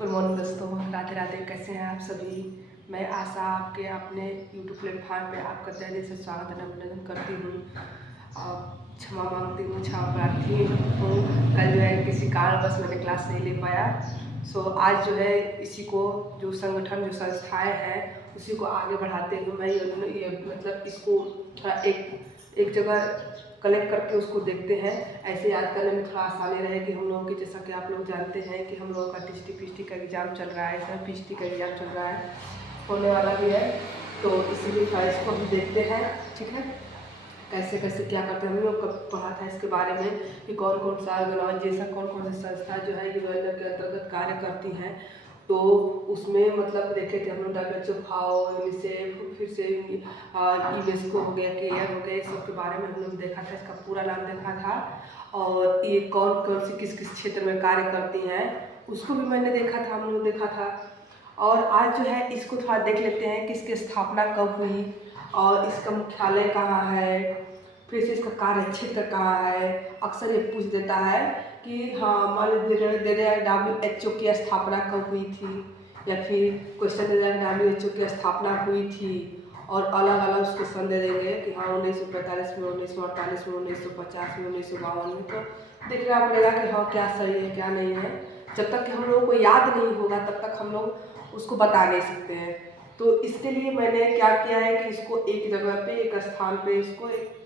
Good morning दोस्तों, राधे राधे। कैसे हैं आप सभी। मैं आशा आपके अपने यूट्यूब प्लेटफॉर्म पे आपका तहे दिल से स्वागत और अभिनंदन करती हूँ। क्षमा मांगती हूँ, क्षमा प्रार्थी हूँ। कल जो है किसी कारणवश मैंने क्लास नहीं ले पाया। आज जो है इसी को जो संगठन जो संस्थाएं हैं उसी को आगे बढ़ाते हुए मैं ये मतलब इसको थोड़ा एक जगह कलेक्ट करके उसको देखते हैं। ऐसे याद करने में थोड़ा आसानी रहे कि हम लोगों की, जैसा कि आप लोग जानते हैं कि हम लोगों का टी का एग्ज़ाम चल रहा है, इसमें पी का एग्ज़ाम चल रहा है, होने वाला भी है। तो इसीलिए थोड़ा इसको हम देखते हैं, ठीक है। कैसे कैसे क्या करते हैं, हम लोग कब पढ़ा था इसके बारे में कि कौन कौन सा ऑर्गेनाइजेशन, कौन कौन सी संस्था जो है यूएन के अंतर्गत कार्य करती हैं। तो उसमें मतलब देखे थे हम लोग WHO, फाओ, यूनिसेफ, फिर से यूनेस्को हो गया, केयर हो गया, इस सब के बारे में हम लोग देखा था, इसका पूरा नाम देखा था। और ये कौन कौन सी किस किस क्षेत्र में कार्य करती हैं उसको भी मैंने देखा था, हम लोग देखा था। और आज जो है इसको थोड़ा देख लेते हैं कि इसकी स्थापना कब हुई और इसका मुख्यालय कहाँ है, फिर से इसका कार्य क्षेत्र कहाँ है। अक्सर ये पूछ देता है कि हाँ मान लीजिए दे रहे हैं WHO की स्थापना कब हुई थी, या फिर क्वेश्चन दे रहे हैं WHO की स्थापना हुई थी और अलग अलग उसके सन दे देंगे कि हाँ 1945 में, 1948 में, 1950 में, 1952 में। तो देखना पड़ेगा कि हाँ क्या सही है क्या नहीं है। जब तक कि हम लोगों को याद नहीं होगा तब तक हम लोग उसको बता नहीं सकते हैं। तो इसके लिए मैंने क्या किया है कि इसको एक जगह पे, एक स्थान पे, इसको एक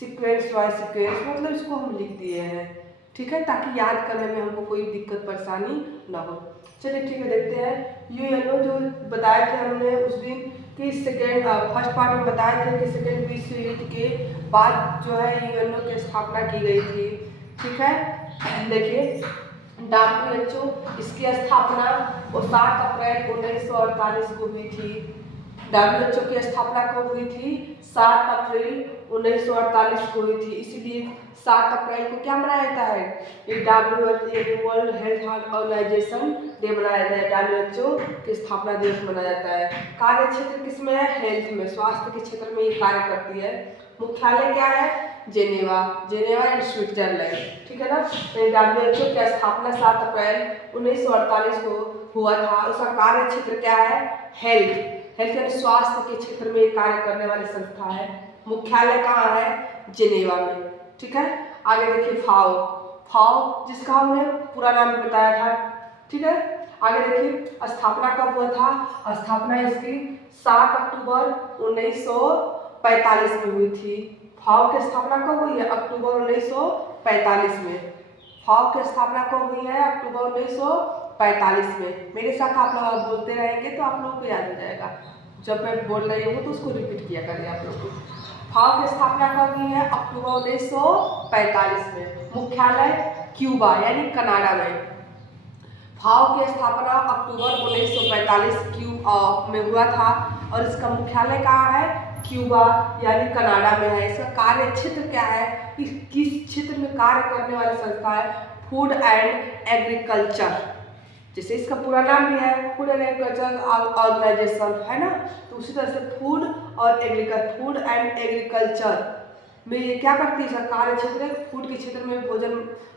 सीक्वेंस वाइज सीक्वेंस मतलब इसको हम लिख दिए हैं, ठीक है, ताकि याद करने में हमको कोई दिक्कत परेशानी ना हो। चलिए ठीक है, देखते हैं। यूएनओ जो बताए थे हमने उस दिन कि फर्स्ट पार्ट में बताए थे कि सेकेंड विश्व युद्ध के बाद जो है यूएनओ की स्थापना की गई थी, ठीक है। देखिए WHO इसकी स्थापना 7 अप्रैल 1948 को हुई थी। WHO की स्थापना कब हुई थी? 7 अप्रैल 1948 को हुई थी। इसलिए 7 अप्रैल को क्या मनाया जाता है? ये वर्ल्ड हेल्थ ऑर्गेनाइजेशन डे मनाया जाता है। WHO की स्थापना दिवस मनाया जाता है। कार्य क्षेत्र किसमें है? हेल्थ में, स्वास्थ्य के क्षेत्र में ये कार्य करती है। मुख्यालय क्या है? जेनेवा, जेनेवा एंड स्विट्जरलैंड, ठीक है ना। WHO की स्थापना 7 अप्रैल 1948 को हुआ था। उसका कार्य क्षेत्र क्या है? हेल्थ यानी स्वास्थ्य के क्षेत्र में कार्य करने वाली संस्था है। मुख्यालय कहाँ है? जेनेवा में, ठीक है। आगे देखिए फाओ जिसका हमने पूरा नाम बताया था, ठीक है। आगे देखिए स्थापना कब हुआ था? स्थापना इसकी 7 अक्टूबर 1945 में हुई थी। फाओ की स्थापना कब हुई है? अक्टूबर 1945 में। फाओ की स्थापना कब हुई है? अक्टूबर 1945 में। मेरे साथ आप लोग बोलते रहेंगे तो आप लोगों को याद हो जाएगा। जब मैं बोल रही हूँ तो उसको रिपीट किया करिए आप लोग को। फाओ की स्थापना कब हुई है? अक्टूबर 1945 में। मुख्यालय क्यूबा यानी कनाडा में। फाओ की स्थापना अक्टूबर 1945 में हुआ था और इसका मुख्यालय कहाँ है? क्यूबा यानी कनाडा में है। इसका कार्य क्षेत्र क्या है? किस क्षेत्र में कार्य करने वाली संस्था है? फूड एंड एग्रीकल्चर, जैसे इसका पूरा नाम भी है फूड एंड एग्रीकल्चर ऑर्गेनाइजेशन, है ना। तो उसी तरह से फूड एंड एग्रीकल्चर में ये क्या करती है? इसका कार्य क्षेत्र फूड के क्षेत्र में भोजन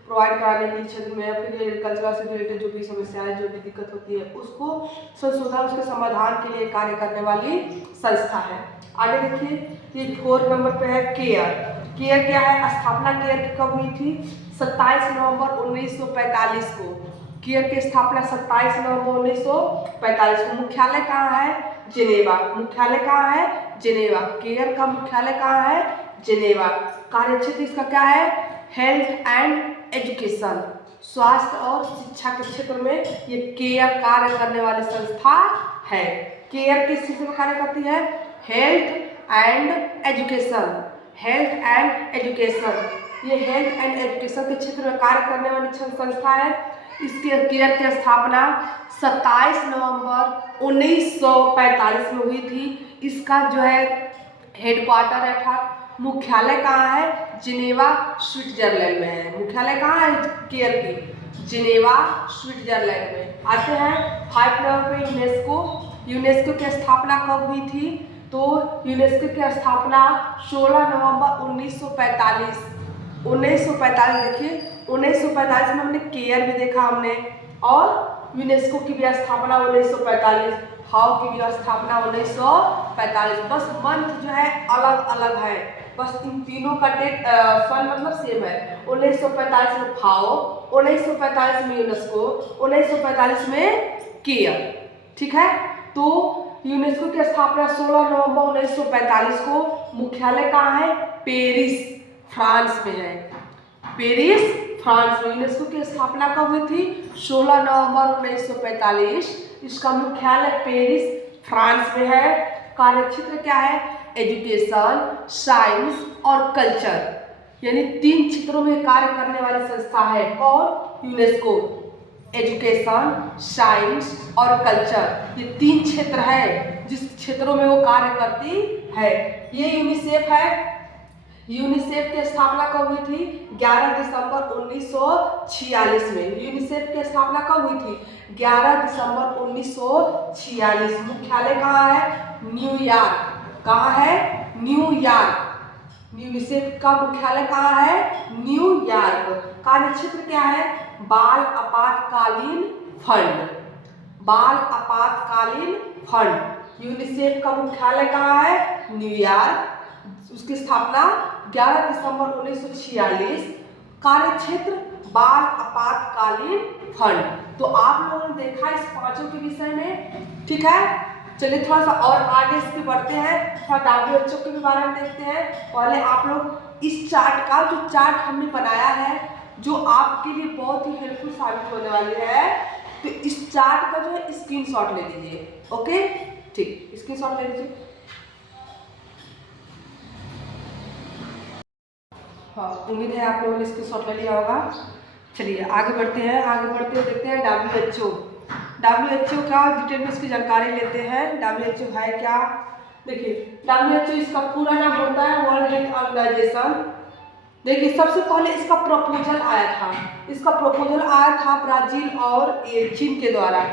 प्रोवाइड कराने के क्षेत्र में, फिर एग्रीकल्चर से रिलेटेड जो भी समस्याएं, जो भी दिक्कत होती है उसको संशोधन, उसके समाधान के लिए कार्य करने वाली संस्था है। आगे देखिए ये 4 नंबर पे है केयर क्या है? स्थापना केयर की कब हुई थी? 27 नवंबर 1945 को। केयर की स्थापना 27 नवंबर 1945 को। मुख्यालय कहाँ है? जेनेवा। मुख्यालय कहाँ है? जेनेवा। केयर का मुख्यालय कहाँ है? जेनेवा। कार्य क्षेत्र इसका क्या है? हेल्थ एंड एजुकेशन, स्वास्थ्य और शिक्षा के क्षेत्र में ये केयर कार्य करने वाली संस्था है। केयर किस क्षेत्र में कार्य करती है? Health and education. ये हेल्थ एंड एजुकेशन के क्षेत्र में कार्य करने वाली संस्था है। इसके केयर की स्थापना 27 नवंबर 1945 में हुई थी। इसका जो है हेडक्वार्टर है, अर्थात मुख्यालय कहाँ है? जिनेवा स्विट्जरलैंड में है। मुख्यालय कहाँ है केयर की? जिनेवा स्विट्जरलैंड में। आते हैं 5 नंबर पे यूनेस्को की स्थापना कब हुई थी? तो यूनेस्को की स्थापना 16 नवंबर 1945। 1945 देखिए 1945 में हमने केयर भी देखा हमने, और यूनेस्को की भी स्थापना 1945, फाओ की भी स्थापना 1945। बस मंथ जो है अलग अलग है, बस इन तीनों का डेट सन मतलब सेम है। 1945 में फाओ, 1945 में यूनेस्को, 1945 में केयर। ठीक है, तो यूनेस्को की स्थापना 16 नवंबर 1945 को। मुख्यालय कहाँ है? पेरिस, फ्रांस में है। पेरिस, फ्रांस में। यूनेस्को की स्थापना कब हुई थी? 16 नवंबर 1945। इसका मुख्यालय पेरिस, फ्रांस में है। कार्यक्षेत्र क्या है? एजुकेशन, साइंस और कल्चर, यानी 3 क्षेत्रों में कार्य करने वाली संस्था है। और यूनेस्को एजुकेशन, साइंस और कल्चर, ये 3 क्षेत्र है जिस क्षेत्रों में वो कार्य करती है। ये यूनिसेफ है। यूनिसेफ की स्थापना कब हुई थी? 11 दिसंबर 1946 में। यूनिसेफ की स्थापना कब हुई थी? 11 दिसंबर 1946। मुख्यालय कहाँ है? न्यूयॉर्क। कहाँ है? न्यूयॉर्क। यूनिसेफ का मुख्यालय कहाँ है? न्यूयॉर्क। कार्यक्षेत्र क्या है? बाल आपातकालीन फंड, बाल आपातकालीन फंड। यूनिसेफ का मुख्यालय कहाँ है? न्यूयॉर्क। उसकी स्थापना 11 दिसंबर 1946। कार्यक्षेत्र बाल आपातकालीन फंड। तो आप लोगों ने देखा इस पांचों के विषय में। ठीक है, चलिए थोड़ा सा और आगे इसके बढ़ते हैं, थोड़ा WHO के भी बारे में देखते हैं। पहले आप लोग इस चार्ट का, जो चार्ट हमने बनाया है, जो आपके लिए बहुत ही हेल्पफुल साबित होने वाली है, तो इस चार्ट का जो है स्क्रीनशॉट ले लीजिए। ओके, ठीक, स्क्रीनशॉट ले लीजिए। हाँ, उम्मीद है आप लोगों ने स्क्रीनशॉट ले लिया होगा। चलिए आगे बढ़ते हैं। आगे बढ़ते हुए देखते हैं WHO का डिटेल में इसकी जानकारी लेते हैं। WHO है क्या? देखिए, WHO इसका पूरा नाम होता है वर्ल्ड हेल्थ ऑर्गेनाइजेशन। देखिए, सबसे पहले इसका प्रपोजल आया था। इसका प्रपोजल आया था ब्राजील और चीन के द्वारा।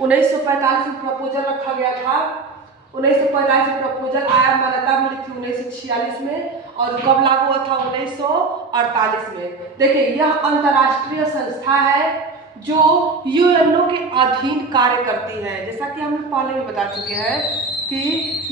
1945 में प्रपोजल रखा गया था। 1945 में प्रपोजल आया, मान्यता मिली थी 1946 में, और कब लागू हुआ था? 1948 में। देखिए, यह अंतर्राष्ट्रीय संस्था है जो यूएनओ के अधीन कार्य करती है। जैसा कि हम पहले भी बता चुके हैं कि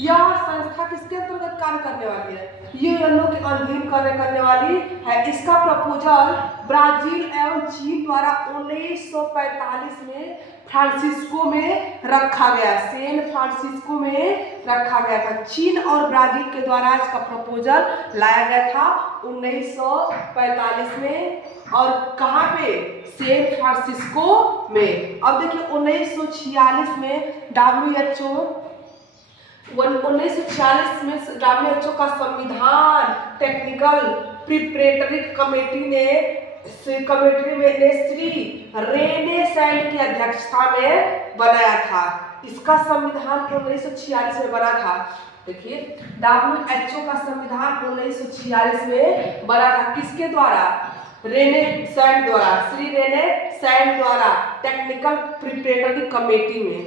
यह संस्था किसके अंतर्गत कार्य करने वाली है? यूएनओ के अधीन कार्य करने वाली है। इसका प्रपोजल ब्राजील एवं चीन द्वारा 1945 में फ्रांसिस्को में रखा गया, सैन फ्रांसिस्को में रखा गया था। चीन और ब्राजील के द्वारा इसका प्रपोजल लाया गया था 1945 में। और कहाँ पे? सैन फ्रांसिस्को में। अब देखिए, 1946 में WHO 1946 में WHO का संविधान टेक्निकल प्रिपरेटरी कमेटी ने श्री रेने सैंड की अध्यक्षता में बनाया था। इसका संविधान 1946 में बना था। देखिए, WHO का संविधान 1946 में बना था। किसके द्वारा? रेने सैंड द्वारा, श्री रेने सैंड द्वारा टेक्निकल प्रिपरेटरी कमेटी में।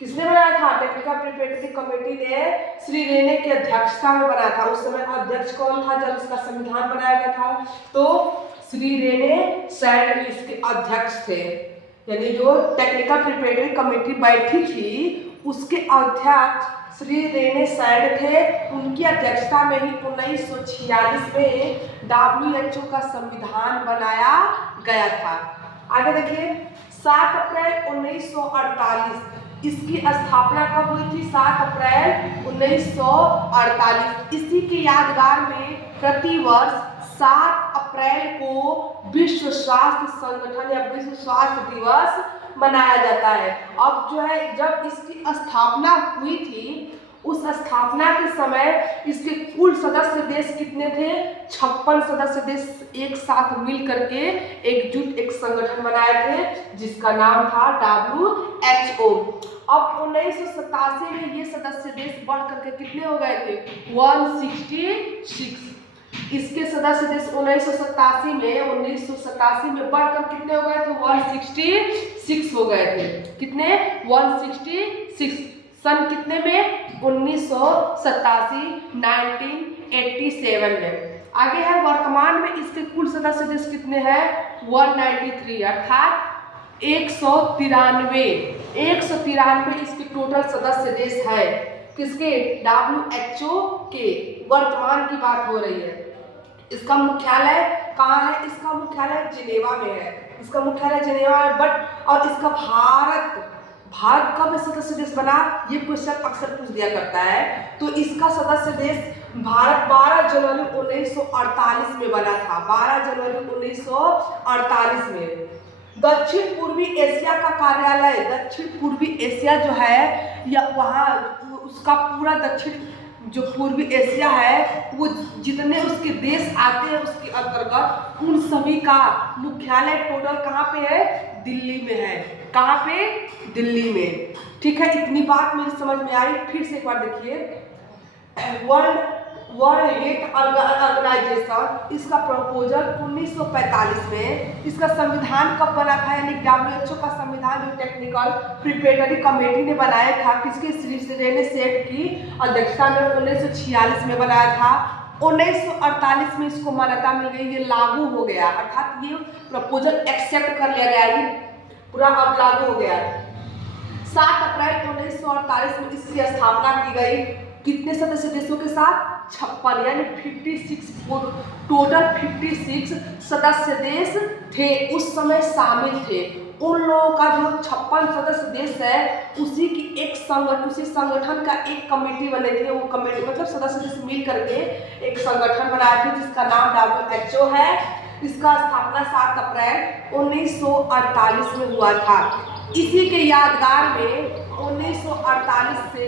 किसने बनाया था? टेक्निकल प्रिपरेटरी कमेटी ने श्री रेने की अध्यक्षता में बनाया था। उस समय अध्यक्ष कौन था जब इसका संविधान बनाया गया था? तो श्री रेने सैंड इसके अध्यक्ष थे, यानी जो टेक्निकल प्रिपरेटरी कमेटी बैठी थी उसके अध्यक्ष श्री रेने सैंड थे। उनकी अध्यक्षता में ही 1946 में WHO का संविधान बनाया गया था। आगे देखिए, 7 अप्रैल 1948 इसकी स्थापना कब हुई थी? 7 अप्रैल 1948। इसी के यादगार में प्रतिवर्ष 7 अप्रैल को विश्व स्वास्थ्य संगठन या विश्व स्वास्थ्य दिवस मनाया जाता है। अब जो है, जब इसकी स्थापना हुई थी, उस स्थापना के समय इसके कुल सदस्य देश कितने थे? 56 सदस्य देश एक साथ मिल करके एकजुट एक संगठन बनाए थे जिसका नाम था WHO। अब 1987 में ये सदस्य देश बढ़ करके कितने हो गए थे? 166। इसके सदस्य देश 1987 में बढ़कर कितने हो गए थे? 166 हो गए थे। कितने? 166। सन कितने में? 1987 में। आगे है, वर्तमान में इसके कुल सदस्य देश कितने हैं? 193, अर्थात 193 इसके टोटल सदस्य देश है। किसके? WHO के। वर्तमान की बात हो रही है। इसका मुख्यालय कहाँ है? इसका मुख्यालय जिनेवा में है। इसका मुख्यालय जिनेवा है। बट और इसका भारत कब सदस्य देश बना? ये क्वेश्चन अक्सर पूछ दिया करता है। तो इसका सदस्य देश भारत 12 जनवरी 1948 में बना था। 12 जनवरी 1948 में। दक्षिण पूर्वी एशिया का कार्यालय, दक्षिण पूर्वी एशिया जो है या वहाँ उसका पूरा दक्षिण जो पूर्वी एशिया है वो जितने उसके देश आते हैं उसके अंतर्गत उन सभी का मुख्यालय टोटल कहाँ पे है? दिल्ली में है। कहाँ पे? दिल्ली में। ठीक है, इतनी बात मेरी समझ में आई। फिर से एक बार देखिए, वर्ल्ड हेल्थ ऑर्गेनाइजेशन इसका प्रपोजल 1945 में। इसका संविधान कब बना था? यानी WHO का संविधान जो टेक्निकल प्रिपरेटरी कमेटी ने बनाया था, किसके? श्री रेने सेठ की अध्यक्षता में 1946 में बनाया था। 1948 में इसको मान्यता मिल गई, ये लागू हो गया, अर्थात ये प्रपोजल एक्सेप्ट कर लिया गया, ये पूरा अब लागू हो गया। 7 अप्रैल 1948 में इसकी स्थापना की गई। कितने सदस्य देशों के साथ? 56 यानी 56 टोटल 56 सदस्य देश थे उस समय शामिल थे। उन लोगों का जो 56 सदस्य देश है उसी की उसी संगठन का एक कमेटी बनी थी। वो कमेटी मतलब सदस्य देश मिल करके एक संगठन बनाए थे जिसका नाम WHO है। इसका स्थापना 7 अप्रैल 1948 में हुआ था। इसी के यादगार में 1948 से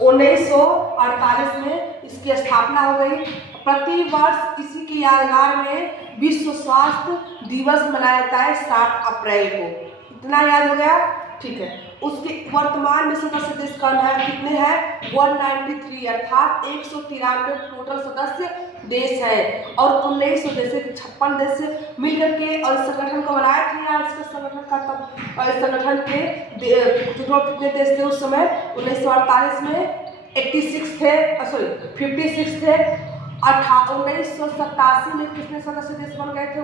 1948 में इसकी स्थापना हो गई। प्रति वर्ष इसी के यादगार में विश्व स्वास्थ्य दिवस मनाया जाता है 7 अप्रैल को। इतना याद हो गया? ठीक है। उसके वर्तमान में सदस्य देश का नाम कितने हैं? 193 अर्थात 193 टोटल सदस्य देश है। और 1900 देश 56 देश से मिलकर के और संगठन को बनाया था। यार इसका संगठन का तब संगठन के कितने देश थे उस समय? 1948 में 56 थे। 1987 में कितने सदस्य देश बन गए थे?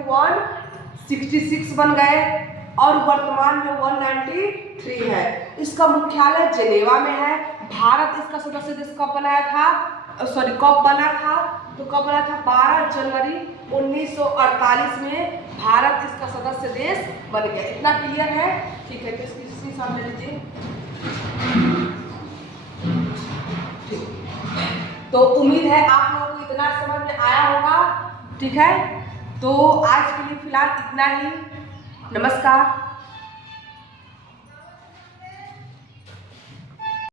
166 बन गए और वर्तमान में 193 है। इसका मुख्यालय जिनेवा में है। भारत इसका सदस्य देश कब बनाया था? कब बना था? तो कब बना था? 12 जनवरी 1948 में भारत इसका सदस्य देश बन गया। इतना क्लियर है? ठीक है, तो इसकी सामने लीजिए। तो उम्मीद है आप लोगों को इतना समझ में आया होगा। ठीक है, तो आज के लिए फिलहाल इतना ही। नमस्कार।